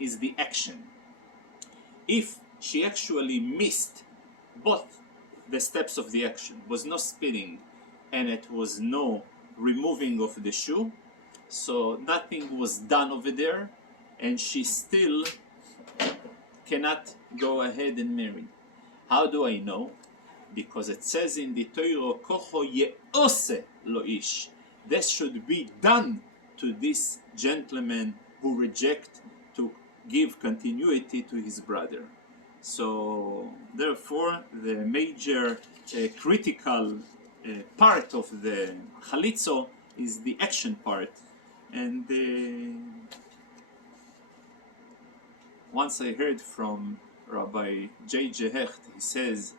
is the action. If she actually missed both the steps of the action, was no spitting and it was no removing of the shoe, so nothing was done over there, and she still cannot go ahead and marry. How do I know? Because it says in the Torah, Kocho ye'ose lo ish. This should be done to this gentleman who reject to give continuity to his brother. So therefore the major critical part of the Chalitza is the action part. And once I heard from Rabbi J.J. Hecht, he says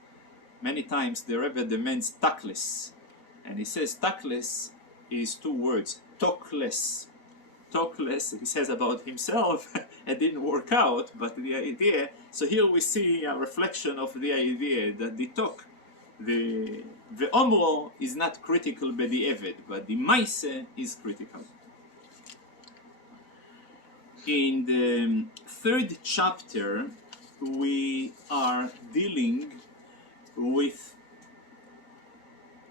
many times the Rebbe demands tactless, and he says tactless is two words, talkless. Talkless, he says about himself, it didn't work out, but the idea, so here we see a reflection of the idea that the talk, the omro is not critical by the eved, but the maise is critical. In the third chapter, we are dealing with,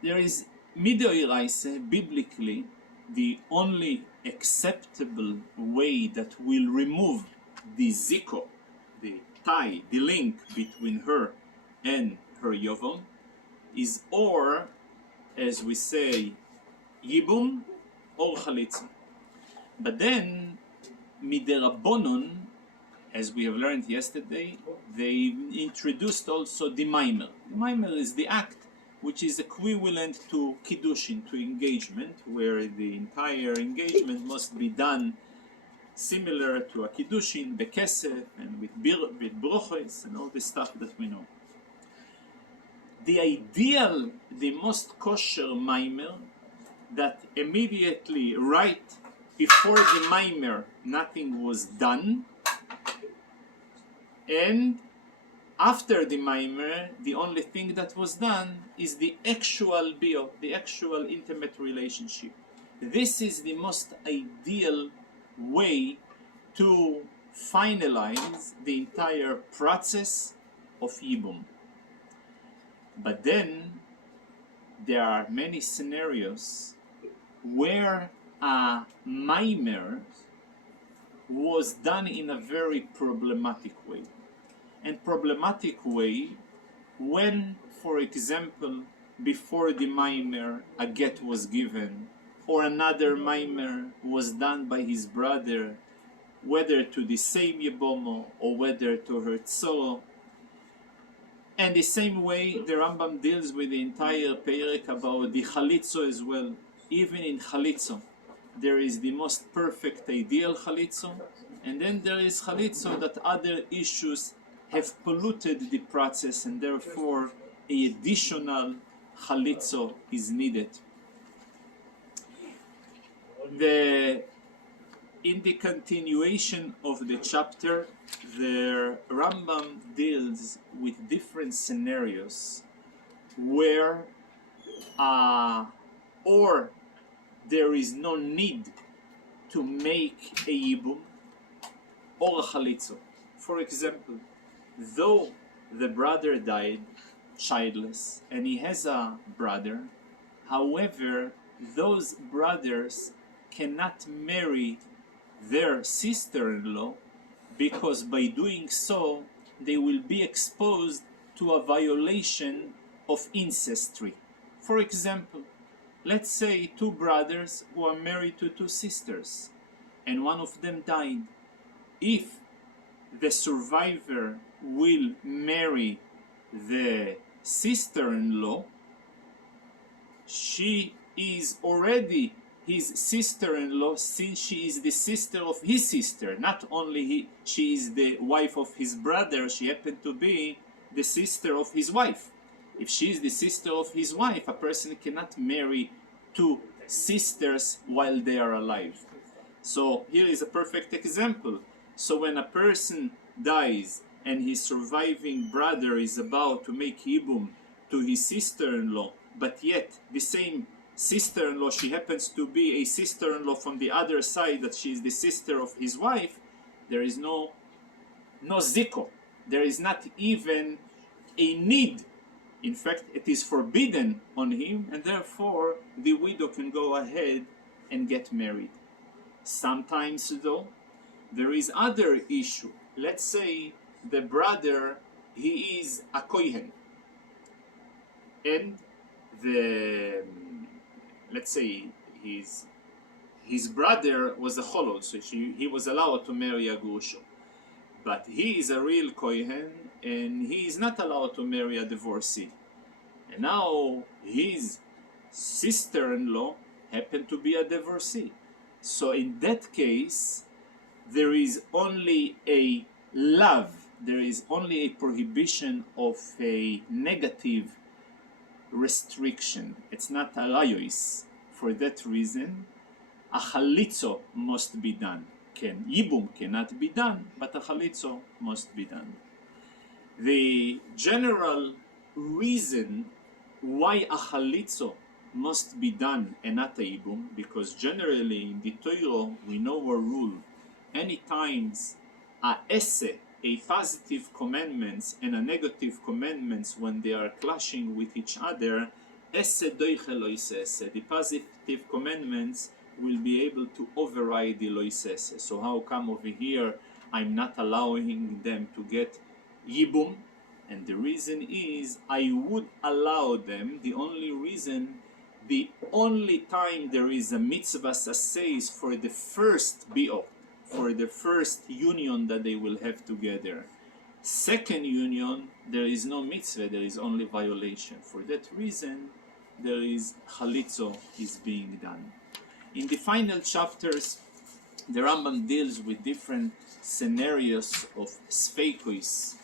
there is midoraisa, biblically, the only acceptable way that will remove the ziko, the tie, the link between her and her yovam, is or, as we say, Yibbum or Chalitza. But then, miderabonon, as we have learned yesterday, they introduced also the maimer. The maimer is the act which is equivalent to kiddushin, to engagement, where the entire engagement must be done similar to a kiddushin, bekesef, and with brochos, and all the stuff that we know. The ideal, the most kosher maimer, that immediately right before the maimer nothing was done, and after the maimer, the only thing that was done is the actual bio, the actual intimate relationship. This is the most ideal way to finalize the entire process of Yibbum. But then there are many scenarios where a maimer was done in a very problematic way. And problematic way when, for example, before the maimer a get was given, or another maimer was done by his brother, whether to the same Yibbum or whether to her tzoro. And the same way the Rambam deals with the entire perek about the Chalitza as well. Even in Chalitza, there is the most perfect ideal Chalitza, and then there is Chalitza that other issues have polluted the process, and therefore an additional Chalitza is needed. In the continuation of the chapter, the Rambam deals with different scenarios where or there is no need to make a Yibbum or a Chalitza. For example, though the brother died childless and he has a brother, however, those brothers cannot marry their sister-in-law, because by doing so they will be exposed to a violation of ancestry. For example, let's say two brothers who are married to two sisters and one of them died. If the survivor will marry the sister-in-law, she is already his sister-in-law, since she is the sister of his sister. Not only she is the wife of his brother, she happened to be the sister of his wife. If she is the sister of his wife, a person cannot marry two sisters while they are alive. So here is a perfect example. So when a person dies and his surviving brother is about to make Yibbum to his sister-in-law, but yet the same sister-in-law, she happens to be a sister-in-law from the other side, that she is the sister of his wife, There is no ziko. There is not even a need. In fact, it is forbidden on him, and therefore the widow can go ahead and get married. Sometimes, though, there is other issue. Let's say the brother, he is a kohen, and let's say his brother was a cholol, so he was allowed to marry a grusho. But he is a real kohen, and he is not allowed to marry a divorcee. And now his sister-in-law happened to be a divorcee. So in that case, there is only a lav, there is only a prohibition of a negative restriction. It's not a rayos. For that reason, a chalitza must be done. Yibbum cannot be done, but a chalitza must be done. The general reason why a chalitza must be done and not a yibbum, because generally in the Torah we know a rule. Any times a esse, a positive commandments and a negative commandments, when they are clashing with each other, esse doiche lois esse, the positive commandments will be able to override the lois esse. So how come over here I'm not allowing them to get yibbum? And the reason is I would allow them. The only reason, the only time there is a mitzvah saseh is for the first bi'o, for the first union that they will have together. Second union, there is no mitzvah, there is only violation. For that reason, there is chalitza is being done. In the final chapters, the Rambam deals with different scenarios of sfeikos,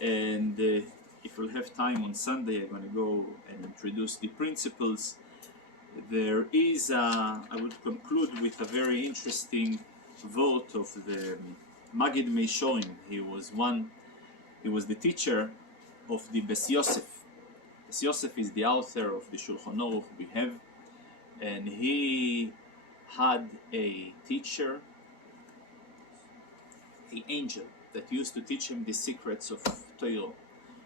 and if we'll have time on Sunday, I'm going to go and introduce the principles. There is, I would conclude with a very interesting vote of the Magid Meishorim. He was the teacher of the Bes Yosef. Bes Yosef is the author of the Shulchan Aruch we have, and he had a teacher, an angel, that used to teach him the secrets of Torah.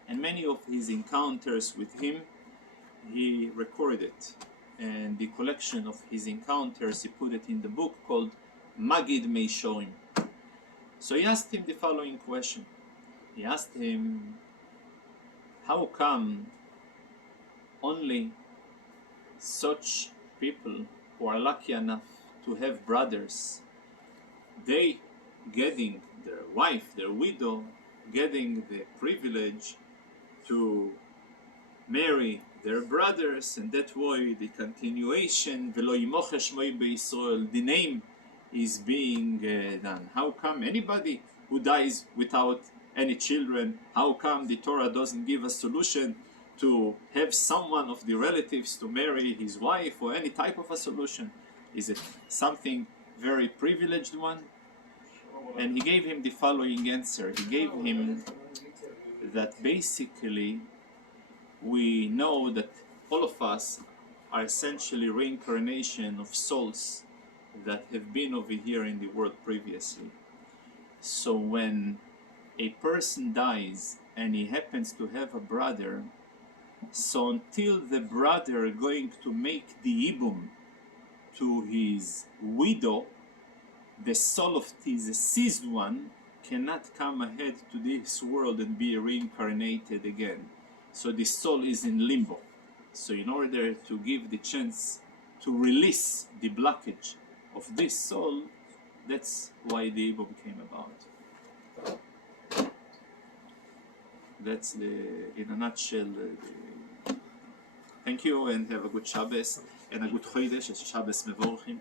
And many of his encounters with him, he recorded. And the collection of his encounters, he put it in the book called Magid Meishorim. So he asked him the following question. He asked him, how come only such people who are lucky enough to have brothers, they getting their wife, their widow, getting the privilege to marry their brothers, and that way the continuation, the name is being done. How come anybody who dies without any children, how come the Torah doesn't give a solution to have someone of the relatives to marry his wife, or any type of a solution? Is it something very privileged one? And he gave him the following answer. He gave him that basically we know that all of us are essentially reincarnation of souls that have been over here in the world previously. So when a person dies and he happens to have a brother, so until the brother going to make the Yibbum to his widow, the soul of the deceased one cannot come ahead to this world and be reincarnated again. So the soul is in limbo. So in order to give the chance to release the blockage of this soul, that's why the Yibbum came about. That's in a nutshell. Thank you, and have a good Shabbos and a good Chodesh. Shabbos mevorchim.